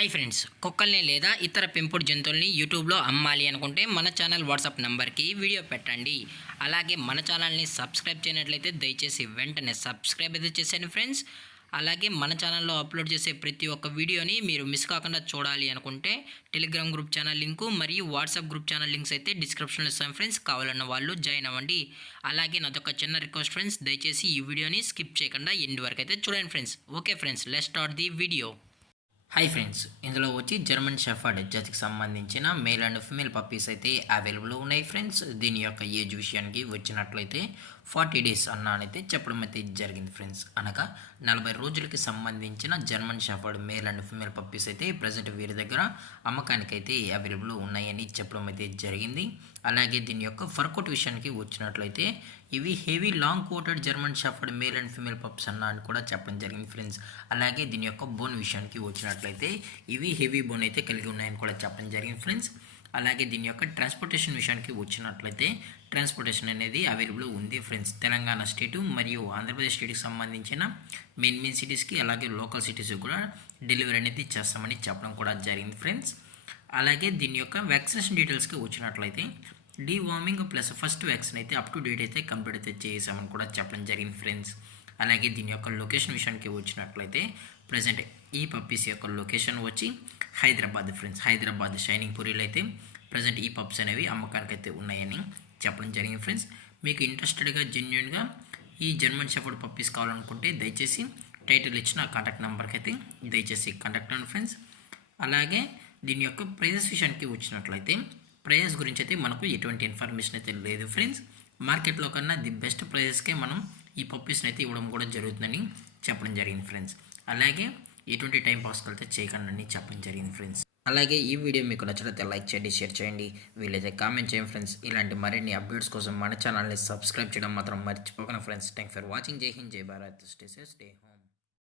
Hi friends, కుక్కల్ని లేదా ఇతర పెంపుడు జంతువుల్ని యూట్యూబ్లో అమ్మాలి అనుకుంటే మన ఛానల్ వాట్సాప్ నెంబర్కి వీడియో పెట్టండి. అలాగే మన ఛానల్ని సబ్స్క్రైబ్ చేయనట్లయితే దయచేసి వెంటనే సబ్స్క్రైబ్ అయితే చేసేయండి ఫ్రెండ్స్. అలాగే మన ఛానల్లో అప్లోడ్ చేసే ప్రతి ఒక్క వీడియోని మీరు మిస్ కాకుండా చూడాలి అనుకుంటే టెలిగ్రామ్ గ్రూప్ ఛానల్ లింకు మరియు వాట్సాప్ గ్రూప్ ఛానల్ లింక్స్ అయితే డిస్క్రిప్షన్లో ఇస్తాను ఫ్రెండ్స్. కావాలన్న వాళ్ళు జాయిన్ అవ్వండి. అలాగే నాదొక చిన్న రిక్వెస్ట్ ఫ్రెండ్స్, దయచేసి ఈ వీడియోని స్కిప్ చేయకుండా ఎండ్ వరకు అయితే చూడండి friends. Okay friends, let's start the video. Hi friends, ఇందులో వచ్చి జర్మన్ షెఫర్డ్ జాతికి సంబంధించిన మేల్ అండ్ ఫిమేల్ పప్పీస్ అయితే అవైలబుల్ ఉన్నాయి ఫ్రెండ్స్. దీని యొక్క ఏజ్ విషయానికి వచ్చినట్లయితే 40 డేస్ అన్నైతే చెప్పడం అయితే జరిగింది ఫ్రెండ్స్. అనగా 40 రోజులకి సంబంధించిన German shepherd male and female puppies అయితే ప్రజెంట్ వీరి దగ్గర అమ్మకానికి అయితే అవైలబుల్ ఉన్నాయని చెప్పడం అయితే జరిగింది. అలాగే దీని యొక్క ఫర్కోట్ విషయానికి వచ్చినట్లయితే ఇవి heavy long coated German shepherd male and female pups అని కూడా చెప్పడం జరిగింది ఫ్రెండ్స్. అలాగే దీని యొక్క బోన్ విషయానికి వచ్చినట్లయితే ఇవి హెవీ బోన్ అయితే కలిగి ఉన్నాయని కూడా చెప్పడం జరిగింది ఫ్రెండ్స్. అలాగే దీని యొక్క ట్రాన్స్పోర్టేషన్ విషయానికి వచ్చినట్లయితే ట్రాన్స్పోర్టేషన్ అనేది అవైలబుల్ ఉంది ఫ్రెండ్స్. తెలంగాణ స్టేటు మరియు ఆంధ్రప్రదేశ్ స్టేట్కి సంబంధించిన మెయిన్ సిటీస్కి అలాగే లోకల్ సిటీస్కి కూడా డెలివరీ అనేది చేస్తామని చెప్పడం కూడా జరిగింది ఫ్రెండ్స్. అలాగే దీని యొక్క వ్యాక్సినేషన్ డీటెయిల్స్కి వచ్చినట్లయితే డీవార్మింగ్ ప్లస్ ఫస్ట్ వ్యాక్సిన్ అయితే అప్ టు డేట్ అయితే కంప్లీట్ అయితే చేసామని కూడా చెప్పడం జరిగింది ఫ్రెండ్స్. అలాగే దీని యొక్క లొకేషన్ విషయానికి వచ్చినట్లయితే ప్రజెంట్ ఈ పప్పీస్ యొక్క లొకేషన్ వచ్చి హైదరాబాద్ ఫ్రెండ్స్. హైదరాబాద్ షైనింగ్ పూరిలో అయితే ప్రజెంట్ ఈ పప్స్ అనేవి అమ్మకానికి అయితే ఉన్నాయని చెప్పడం జరిగింది ఫ్రెండ్స్. మీకు ఇంట్రెస్టెడ్గా జెన్యున్గా ఈ జర్మన్ షెఫర్డ్ పప్పీస్ కావాలనుకుంటే దయచేసి టైటిల్ ఇచ్చిన కాంటాక్ట్ నెంబర్కి అయితే దయచేసి కాంటాక్ట్ అవ్వండి ఫ్రెండ్స్. అలాగే దీని యొక్క ప్రైజెస్ విషయానికి వచ్చినట్లయితే ప్రైజెస్ గురించి అయితే మనకు ఎటువంటి ఇన్ఫర్మేషన్ అయితే లేదు ఫ్రెండ్స్. మార్కెట్లో కన్నా ది బెస్ట్ ప్రైజెస్కే మనం ఈ పప్పీస్ని అయితే ఇవ్వడం కూడా జరుగుతుందని చెప్పడం జరిగింది ఫ్రెండ్స్. అలాగే ఎటువంటి టైం పాస్కి అయితే చేయకండి చెప్పడం జరిగింది ఫ్రెండ్స్. అలాగే ఈ వీడియో మీకు నచ్చినట్లయితే లైక్ చేయండి, షేర్ చేయండి, వీలైతే కామెంట్ చేయండి ఫ్రెండ్స్. ఇలాంటి మరిన్ని అప్డేట్స్ కోసం మన ఛానల్ని సబ్స్క్రైబ్ చేయడం మాత్రం మర్చిపోకండి ఫ్రెండ్స్. Thank for watching. జై హింద్, జై Bharat, stay safe, stay home.